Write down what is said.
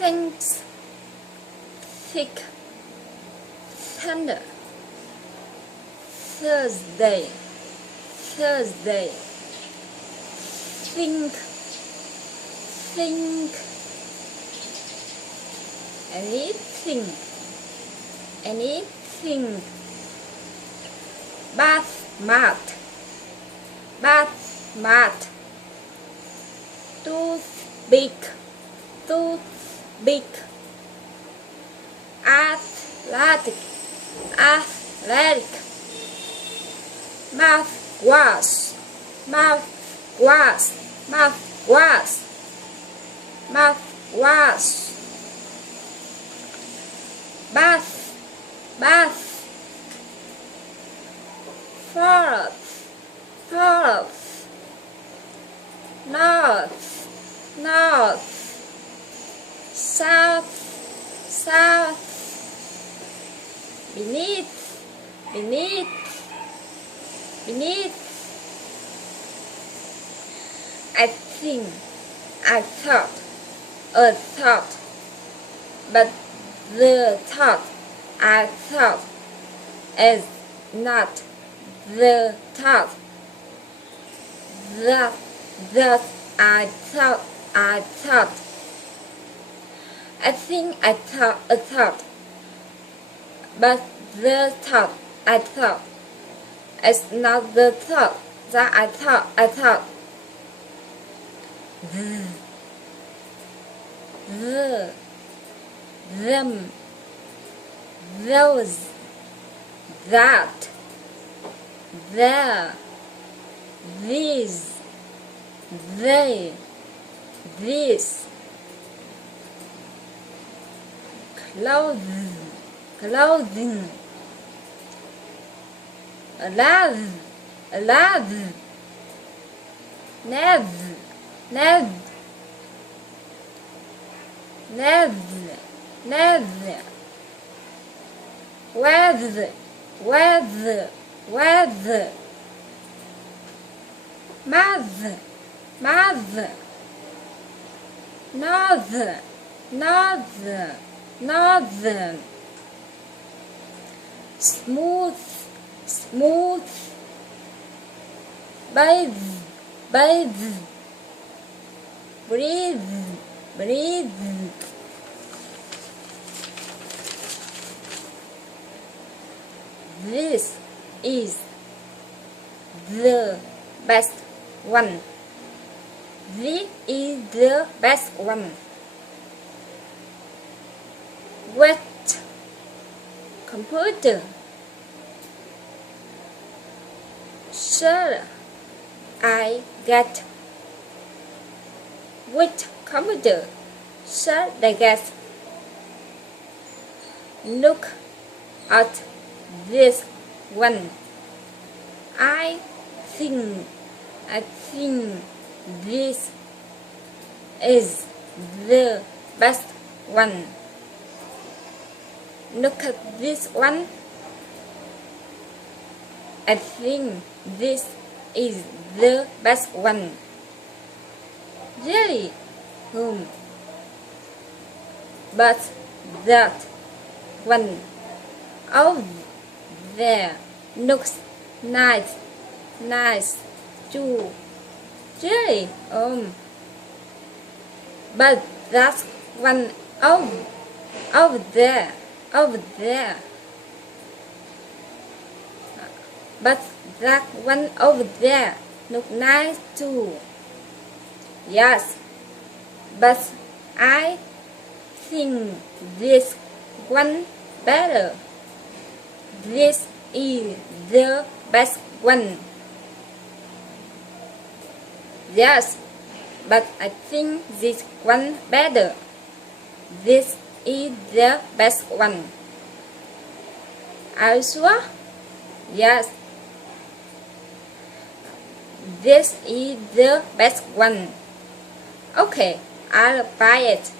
Thanks, thick, thunder. Thursday, Thursday. Think, think. Anything, anything. Bath mat, bath mat. Toothpick, toothpick. Athletic, athletic. Mouthwash, mouthwash, mouthwash, mouthwash. Bath, bath. Forth, forth. North, north. South, south. Beneath, beneath, beneath. I think, I thought, a thought, but the thought I thought is not the thought that I thought I thought. I think I thought a thought, but the thought I thought is not the thought that I thought I thought. The, them, those, that, there, these, they, this. Clothes, clothing. Alive, alive. Nev, nev, nev, nev. Weather, weather, weather. Mother, mother. Northern, northern, northern. Smooth, smooth. Bathe, bathe. Breathe, breathe. This is the best one. This is the best one. Wet computer. Sure, I get. Which computer? Sure, I get. Look at this one. I think this is the best one. Look at this one. I think this is the best one. Really? But that one out there looks nice, nice too. Really? But that one over there, over there. But that one over there look nice too. Yes, but I think this one better. This is the best one. Yes, but I think this one better. This is the best one. Are you sure? Yes. This is the best one. Okay, I'll buy it.